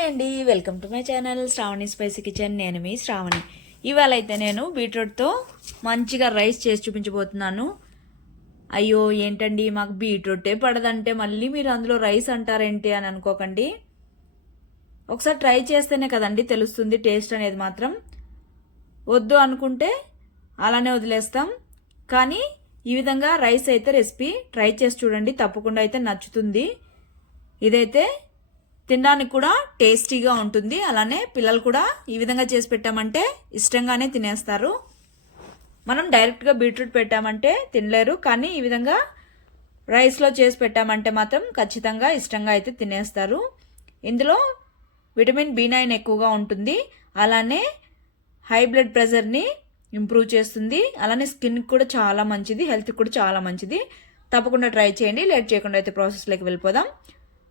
Hi అండి. Welcome to my channel Shravani spicy kitchen నేను మీ శ్రావణి ఇవాళ అయితే నేను బీట్రూట్తో మంచిగా రైస్ చేసి చూపించబోతున్నాను. అయ్యో ఏంటండి? మాకు బీట్రూటే పడదంటే మళ్ళీ మీరు అందులో రైస్ అంటారేంటి అని అనుకోకండి. ఒకసారి ట్రై చేస్తేనే కదండి తెలుస్తుంది టేస్ట్ అనేది మాత్రం. వద్దు అనుకుంటే అలానే వదిలేస్తాం. కానీ ఈ విధంగా రైస్ అయితే రెసిపీ ట్రై చేసి చూడండి తప్పకుండా అయితే నచ్చుతుంది. ఇదైతే తినడానికి కూడా టేస్టీగా ఉంటుంది. అలానే పిల్లలు కూడా ఈ విధంగా చేసి పెట్టామంటే ఇష్టంగానే తినేస్తారు. మనం డైరెక్ట్గా బీట్రూట్ పెట్టామంటే తినలేరు. కానీ ఈ విధంగా రైస్లో చేసి పెట్టామంటే మాత్రం ఖచ్చితంగా ఇష్టంగా అయితే తినేస్తారు. ఇందులో విటమిన్ బి నైన్ ఎక్కువగా ఉంటుంది. అలానే హై బ్లడ్ ప్రెషర్ని ఇంప్రూవ్ చేస్తుంది. అలానే స్కిన్కి కూడా చాలా మంచిది హెల్త్కి కూడా చాలా మంచిది. తప్పకుండా ట్రై చేయండి. లేట్ చేయకుండా అయితే ప్రాసెస్లోకి వెళ్ళిపోదాం.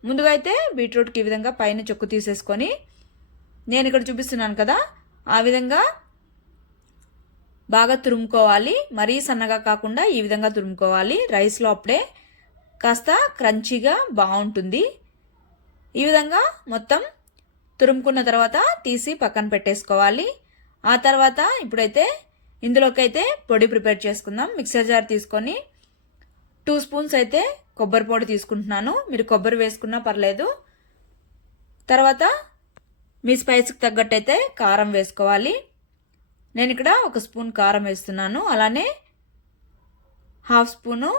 ముందుగా అయితే బీట్రూట్కి ఈ విధంగా పైన చెక్కు తీసేసుకొని నేను ఇక్కడ చూపిస్తున్నాను కదా ఆ విధంగా బాగా తురుముకోవాలి. మరీ సన్నగా కాకుండా ఈ విధంగా తురుముకోవాలి. రైస్లో అప్పుడే కాస్త క్రంచీగా బాగుంటుంది. ఈ విధంగా మొత్తం తురుముకున్న తర్వాత తీసి పక్కన పెట్టేసుకోవాలి. ఆ తర్వాత ఇప్పుడైతే ఇందులోకి అయితే పొడి ప్రిపేర్ చేసుకుందాం. మిక్సర్ జార్ తీసుకొని టూ స్పూన్స్ అయితే కొబ్బరి పొడి తీసుకుంటున్నాను. మీరు కొబ్బరి వేసుకున్నా పర్లేదు. తర్వాత మీ స్పైస్కి తగ్గట్టు అయితే కారం వేసుకోవాలి. నేను ఇక్కడ ఒక స్పూన్ కారం వేస్తున్నాను. అలానే హాఫ్ స్పూను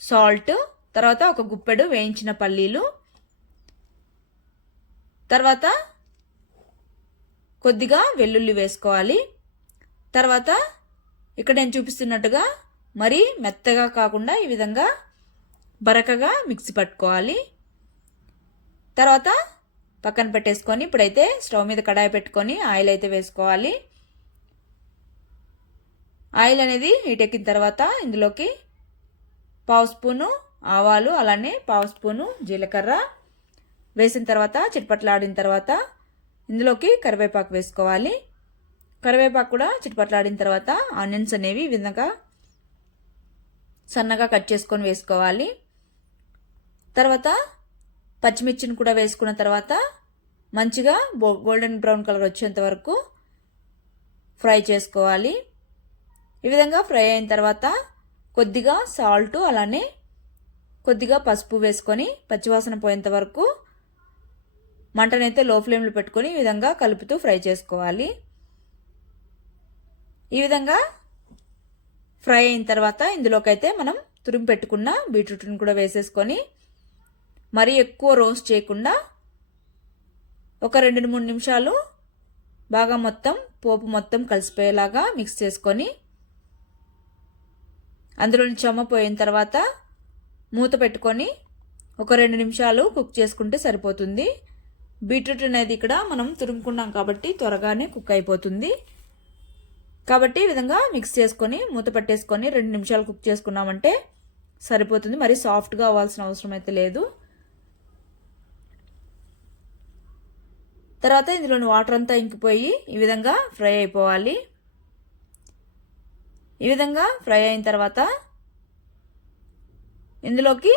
సాల్ట్ తర్వాత ఒక గుప్పెడు వేయించిన పల్లీలు. తర్వాత కొద్దిగా వెల్లుల్లి వేసుకోవాలి. తర్వాత ఇక్కడ నేను చూపిస్తున్నట్టుగా మరీ మెత్తగా కాకుండా ఈ విధంగా బరకగా మిక్సీ పట్టుకోవాలి. తర్వాత పక్కన పెట్టేసుకొని ఇప్పుడైతే స్టవ్ మీద కడాయి పెట్టుకొని ఆయిల్ అయితే వేసుకోవాలి. ఆయిల్ అనేది హీట్ ఎక్కిన తర్వాత ఇందులోకి పావు స్పూను ఆవాలు అలానే పావు స్పూను జీలకర్ర వేసిన తర్వాత చిట్పట్లాడిన తర్వాత ఇందులోకి కరివేపాకు వేసుకోవాలి. కరివేపాకు కూడా చిట్పట్లాడిన తర్వాత ఆనియన్స్ అనేవి ఈ విధంగా సన్నగా కట్ చేసుకొని వేసుకోవాలి. తర్వాత పచ్చిమిర్చిని కూడా వేసుకున్న తర్వాత మంచిగా గోల్డెన్ బ్రౌన్ కలర్ వచ్చేంత వరకు ఫ్రై చేసుకోవాలి. ఈ విధంగా ఫ్రై అయిన తర్వాత కొద్దిగా సాల్ట్ అలానే కొద్దిగా పసుపు వేసుకొని పచ్చివాసన పోయేంత వరకు మంటనైతే లో ఫ్లేమ్లో పెట్టుకొని ఈ విధంగా కలుపుతూ ఫ్రై చేసుకోవాలి. ఈ విధంగా ఫ్రై అయిన తర్వాత ఇందులోకైతే మనం తురిమి పెట్టుకున్న బీట్రూట్ని కూడా వేసేసుకొని మరీ ఎక్కువ రోస్ట్ చేయకుండా ఒక రెండు మూడు నిమిషాలు బాగా మొత్తం పోపు మొత్తం కలిసిపోయేలాగా మిక్స్ చేసుకొని అందులోని చెమ్మ పోయిన తర్వాత మూత పెట్టుకొని ఒక రెండు నిమిషాలు కుక్ చేసుకుంటే సరిపోతుంది. బీట్రూట్ అనేది ఇక్కడ మనం తురుముకున్నాం కాబట్టి త్వరగానే కుక్ అయిపోతుంది. కాబట్టి ఈ విధంగా మిక్స్ చేసుకొని మూత పట్టేసుకొని రెండు నిమిషాలు కుక్ చేసుకున్నామంటే సరిపోతుంది. మరి సాఫ్ట్గా అవ్వాల్సిన అవసరం అయితే లేదు. తర్వాత ఇందులోని వాటర్ అంతా ఇంకిపోయి ఈ విధంగా ఫ్రై అయిపోవాలి. ఈ విధంగా ఫ్రై అయిన తర్వాత ఇందులోకి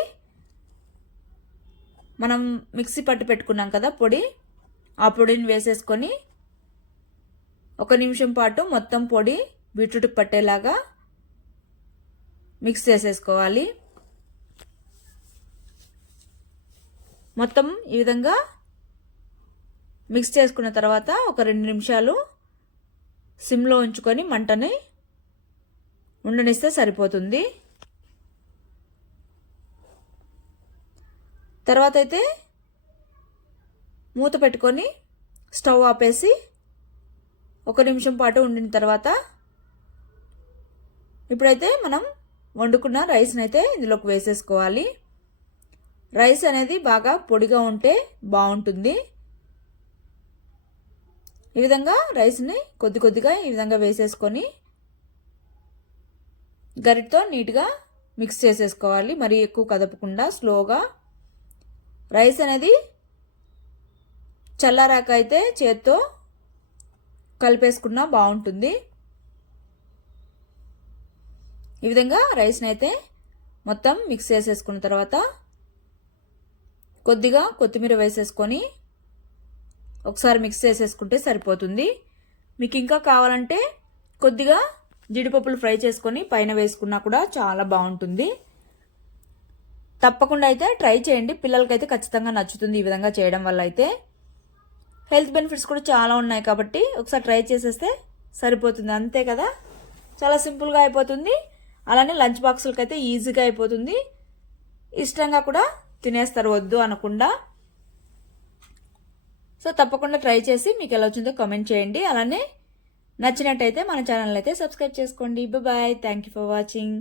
మనం మిక్సీ పట్టి పెట్టుకున్నాం కదా పొడి. ఆ పొడిని వేసేసుకొని ఒక నిమిషం పాటు మొత్తం పొడి బీట్రూట్కి పట్టేలాగా మిక్స్ చేసేసుకోవాలి. మొత్తం ఈ విధంగా మిక్స్ చేసుకున్న తర్వాత ఒక రెండు నిమిషాలు సిమ్లో ఉంచుకొని మంటని ఉండనిస్తే సరిపోతుంది. తర్వాత అయితే మూత పెట్టుకొని స్టవ్ ఆపేసి ఒక నిమిషం పాటు ఉండిన తర్వాత ఇప్పుడైతే మనం వండుకున్న రైస్ని అయితే ఇందులోకి వేసేసుకోవాలి. రైస్ అనేది బాగా పొడిగా ఉంటే బాగుంటుంది. ఈ విధంగా రైస్ని కొద్ది కొద్దిగా ఈ విధంగా వేసేసుకొని గరిటతో నీట్గా మిక్స్ చేసేసుకోవాలి. మరి ఎక్కువ కదపకుండా స్లోగా. రైస్ అనేది చల్లారాక అయితే చేత్తో కలిపేసుకున్నా బాగుంటుంది. ఈ విధంగా రైస్ని అయితే మొత్తం మిక్స్ చేసేసుకున్న తర్వాత కొద్దిగా కొత్తిమీర వేసేసుకొని ఒకసారి మిక్స్ చేసేసుకుంటే సరిపోతుంది. మీకు ఇంకా కావాలంటే కొద్దిగా జీడిపప్పులు ఫ్రై చేసుకొని పైన వేసుకున్నా కూడా చాలా బాగుంటుంది. తప్పకుండా అయితే ట్రై చేయండి. పిల్లలకైతే ఖచ్చితంగా నచ్చుతుంది ఈ విధంగా చేయడం వల్ల అయితే. హెల్త్ బెనిఫిట్స్ కూడా చాలా ఉన్నాయి కాబట్టి ఒకసారి ట్రై చేసేస్తే సరిపోతుంది. అంతే కదా? చాలా సింపుల్గా అయిపోతుంది. అలానే లంచ్ బాక్సులకి అయితే ఈజీగా అయిపోతుంది. ఇష్టంగా కూడా తినేస్తారు వద్దు అనకుండా. సో తప్పకుండా ట్రై చేసి మీకు ఎలా వచ్చిందో కామెంట్ చేయండి. అలానే నచ్చినట్టయితే మన ఛానల్ అయితే సబ్స్క్రైబ్ చేసుకోండి. Bye thank you for watching.